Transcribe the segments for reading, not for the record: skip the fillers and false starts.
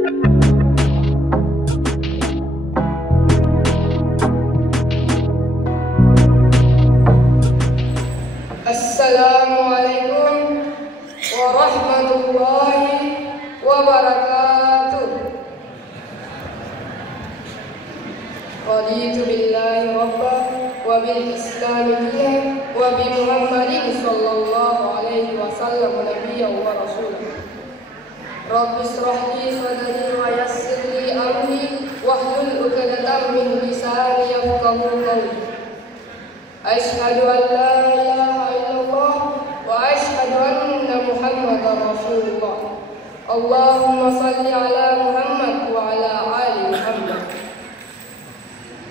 Assalamualaikum warahmatullahi wabarakatuh. Raditu billahi rabban wa bil islami dinan wa bi Muhammadin sallallahu alaihi wasallam nabiyyan wa rasulan. Rabbi ishrah li sadri wa yassir li amri wahlul 'uqdatam min lisani yafqahu qawli. Asyhadu an la ilaha illallah wa asyhadu anna Muhammadar Rasulullah. Allahumma salli ala Muhammad wa ala ali Muhammad.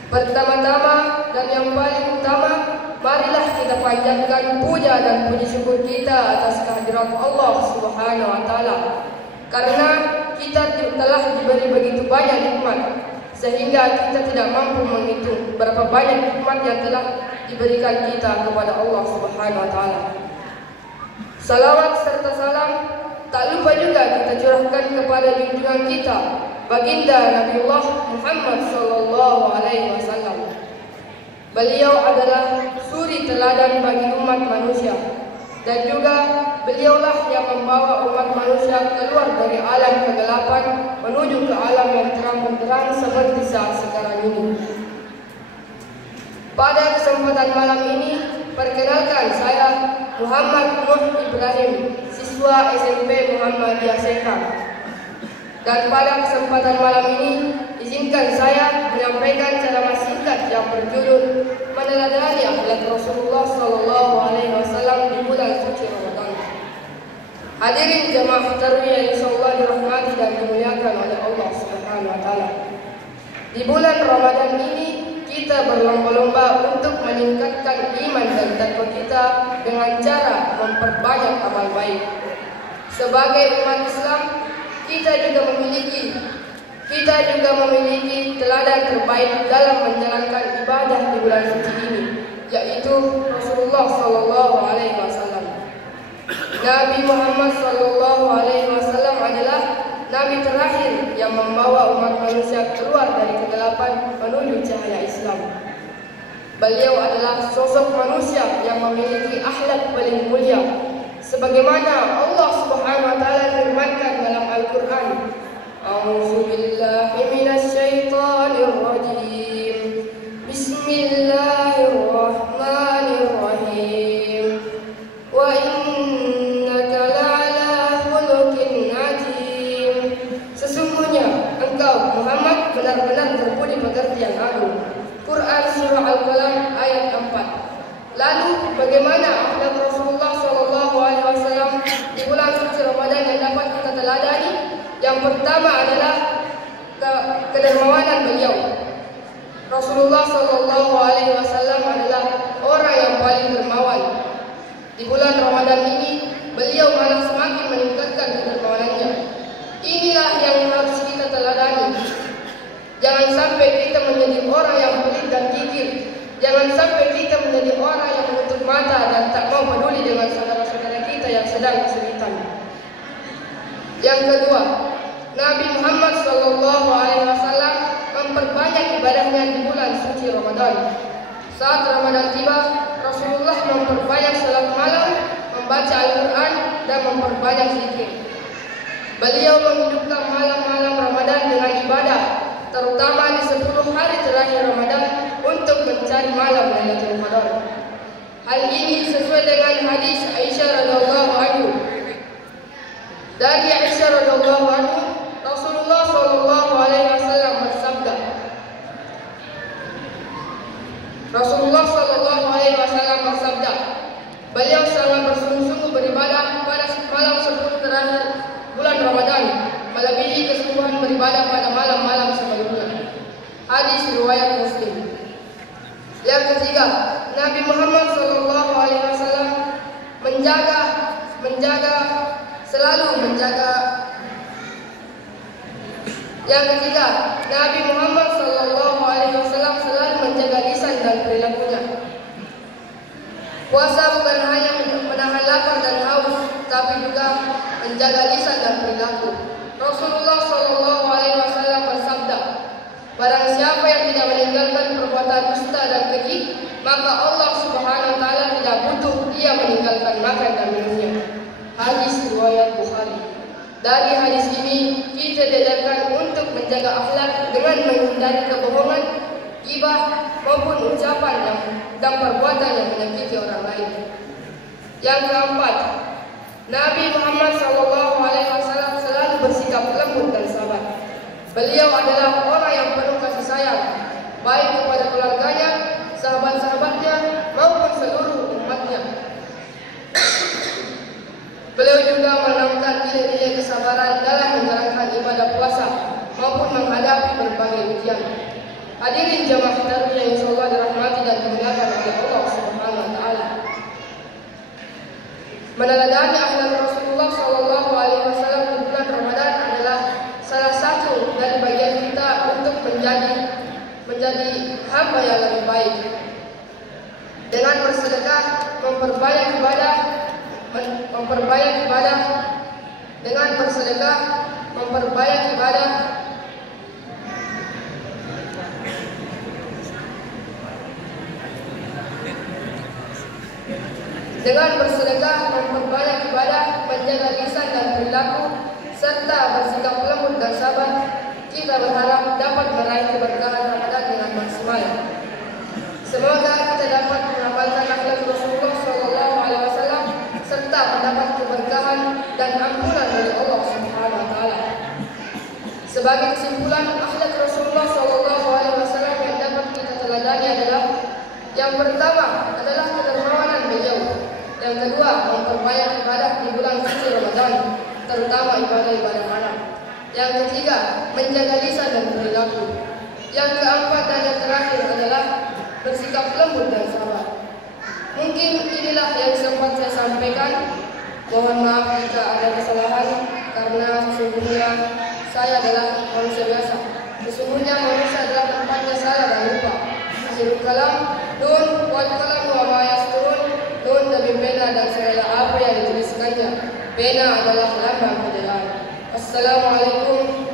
Pertama-tama dan yang paling utama, marilah kita panjatkan puja dan puji syukur kita atas kehadirat Allah Subhanahu wa taala. Karena kita telah diberi begitu banyak nikmat sehingga kita tidak mampu menghitung berapa banyak nikmat yang telah diberikan kita kepada Allah Subhanahu wa taala. Salawat serta salam tak lupa juga kita curahkan kepada junjungan kita, baginda Nabiullah Muhammad sallallahu alaihi wasallam. Beliau adalah suri teladan bagi umat manusia, dan juga beliaulah yang membawa umat manusia keluar dari alam kegelapan menuju ke alam yang terang benderang seperti saat sekarang ini. Pada kesempatan malam ini, perkenalkan saya Muhammad Nuh Ibrahim, siswa SMP Muhammadiyah Sekar. Dan pada kesempatan malam ini, izinkan saya menyampaikan ceramah singkat yang berjudul Meneladani Akhlak Rasulullah Sallallahu Alaihi Wasallam di bulan suci Ramadan. Hadirin jemaah tarawih yang insyaallah dirahmati dan dimuliakan oleh Allah Subhanahu Wa Taala. Di bulan Ramadan ini kita berlomba-lomba untuk meningkatkan iman dan takwa kita dengan cara memperbanyak amal baik. Sebagai umat Islam, kita juga memiliki teladan terbaik dalam menjalankan ibadah di bulan suci ini, yaitu Rasulullah Sallallahu Alaihi Wasallam. Nabi Muhammad Sallallahu Alaihi Wasallam adalah Nabi terakhir yang membawa umat manusia keluar dari kegelapan menuju cahaya Islam. Beliau adalah sosok manusia yang memiliki akhlak paling mulia, sebagaimana Allah Subhanahu wa taala firmankan dalam Al-Qur'an, A'udzu billahi minasy syaithanir rajim. Bismillahirrahmanirrahim. Wa innaka la'ala khuluqin 'adzim. Sesungguhnya engkau Muhammad benar-benar berbudi pekerti yang agung. Quran surah Al-Qalam ayat 4. Lalu bagaimana akhlak Rasulullah Sallallahu Alaihi Wasallam di bulan suci Ramadan yang dapat kita teladani? Yang pertama adalah kedermawanan beliau. Rasulullah Sallallahu Alaihi Wasallam adalah orang yang paling dermawan. Di bulan Ramadan ini beliau malah semakin meningkatkan kedermawanannya. Inilah yang harus kita teladani. Jangan sampai kita menjadi orang yang pelit dan gigir. Jangan sampai kita menjadi orang yang menutup mata dan tak mau peduli dengan saudara-saudara kita yang sedang kesulitan. Yang kedua, Nabi Muhammad Sallallahu Alaihi Wasallam memperbanyak ibadahnya di bulan suci Ramadan. Saat Ramadan tiba, Rasulullah memperbanyak salat malam, membaca Al-Quran, dan memperbanyak zikir. Beliau menghidupkan malam-malam Ramadan dengan ibadah, terutama di 10 hari terakhir Ramadan untuk mencari malam Lailatul Qadar. Hal ini sesuai dengan hadis Aisyah radhiyallahu anhu. Dari Aisyah radhiyallahu anhu, Rasulullah sallallahu alaihi wasallam bersabda. Rasulullah sallallahu alaihi wasallam bersabda, beliau sangat bersungguh-sungguh beribadah pada malam 10 terakhir bulan Ramadan, melebihi kesungguhan beribadah pada malam-malam sebelumnya. Hadis riwayat Muslim. Yang ketiga, Nabi Muhammad sallallahu alaihi wasallam selalu menjaga. Yang ketiga, Nabi Muhammad sallallahu alaihi wasallam selalu menjaga lisan dan perilakunya. Puasa bukan hanya menahan lapar dan haus, tapi juga menjaga lisan dan perilaku. Rasulullah sallallahu maka Allah Subhanahu wa taala tidak butuh ia meninggalkan makan dan minumnya. Hadis riwayat Bukhari. Dari hadis ini kita diajarkan untuk menjaga akhlak dengan menghindari kebohongan, ghibah maupun ucapan dan perbuatan yang menyakiti orang lain. Yang keempat, Nabi Muhammad SAW selalu bersikap lembut dan sabar. Beliau adalah orang yang penuh kasih sayang, baik kepada keluarganya, sahabat-sahabatnya, maupun seluruh umatnya. Beliau juga menanamkan nilai-nilai kesabaran dalam menjalankan ibadah puasa maupun menghadapi berbagai ujian. Hadirin jamaah tarwih yang insyaallah dirahmati dan dimuliakan oleh Allah Subhanahu wa taala. Meneladani akhlak Rasulullah sallallahu alaihi wasallam di bulan Ramadan adalah salah satu dari bagian kita untuk menjadi hamba yang lebih baik. Dengan bersedekah, memperbanyak ibadah, dengan bersedekah, memperbanyak ibadah, menjaga lisan dan perilaku, serta bersikap lembut dan sabar, kita berharap dapat meraih keberkahan Ramadan dengan maksimal. Semoga kita dapat mengamalkan akhlak Rasulullah SAW serta mendapat keberkahan dan ampunan dari Allah Subhanahu wa taala. Sebagai kesimpulan, akhlak Rasulullah SAW yang dapat kita teladani adalah: yang pertama adalah kedermawanan beliau, yang kedua memperbanyak ibadah di bulan suci Ramadan, terutama ibadah-ibadah malam, yang ketiga menjaga lisan dan perilaku, yang keempat dan yang terakhir adalah bersikap lembut dan sabar. Mungkin inilah yang sempat saya sampaikan. Mohon maaf jika ada kesalahan, karena sesungguhnya saya adalah manusia biasa. Sesungguhnya manusia adalah tempatnya salah dan lupa. Akhirul kalam, nun wal kalam wa ma yasturun. Nun demi pena dan segala apa yang dituliskannya. Pena adalah lambang kejayaan. Assalamualaikum